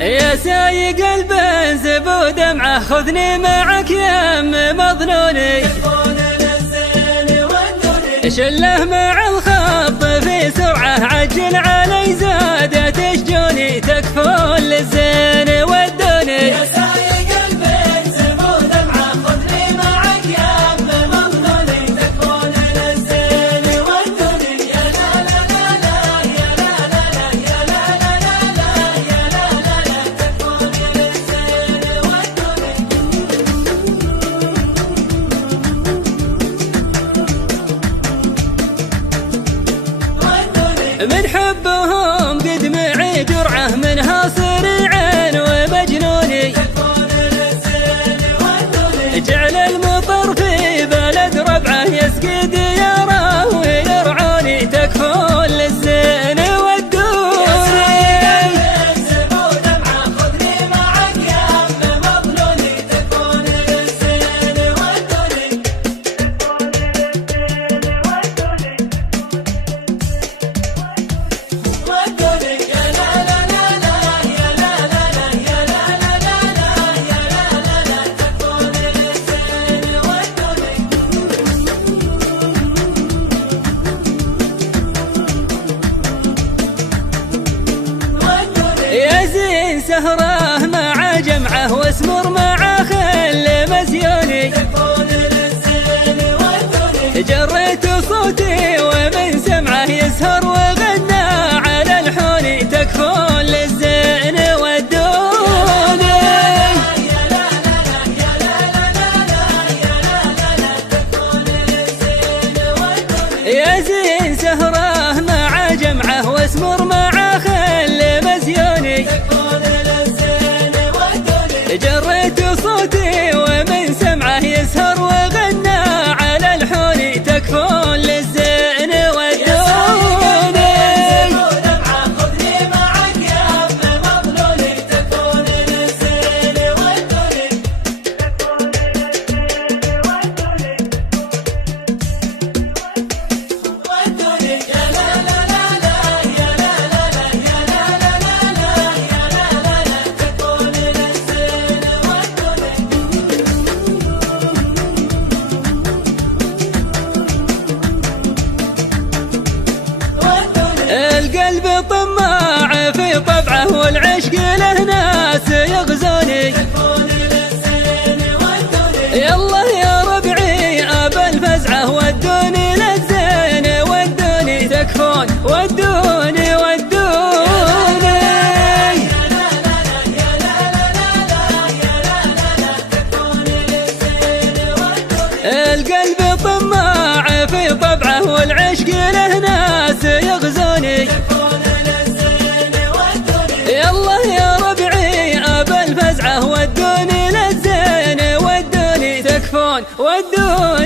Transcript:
يا سايق البنزب ودمعه خذني معك يا ام مظنوني، شله مع الخط في سرعه عجل علي زادت شجوني، تكفون للزين ودوني. يا سايق البنزب ودمعه خذني معك يا ام مظنوني، تكفون للزين ودوني. يا لا لا لا لا يا لا لا لا يا لا لا لا لا يا لا لا لا تكفون للزين ودوني. من حبهم قد معي جرعة منها صريعين ومجنوني، جعل المطر في بلد ربعه يسقي دياره ويرعوني، تكفون للزين ودوني. يا زين سهره مع جمعه واسمر مع خل مزيوني، جريت صوتي ومن سمعه يسهر وغنى على الحوني، تكفون للزين ودوني. يا زين سهره مع جمعه واسمر مع خل مزيوني، جريت صوتي ومن سمعه يسهر وغنى على الحوني، تكفون للزين ودوني. القلب طماع في طبعه والعشق له ناس يغزوني، يالله يا ربعي ابا الفزعه ودوني للزين ودوني، تكفون ودوني ودوني. القلب طماع في طبعه والعشق له ناس يغزوني، يالله يا ربعي ابا الفزعه ودوني للزين ودوني، تكفون ودوني.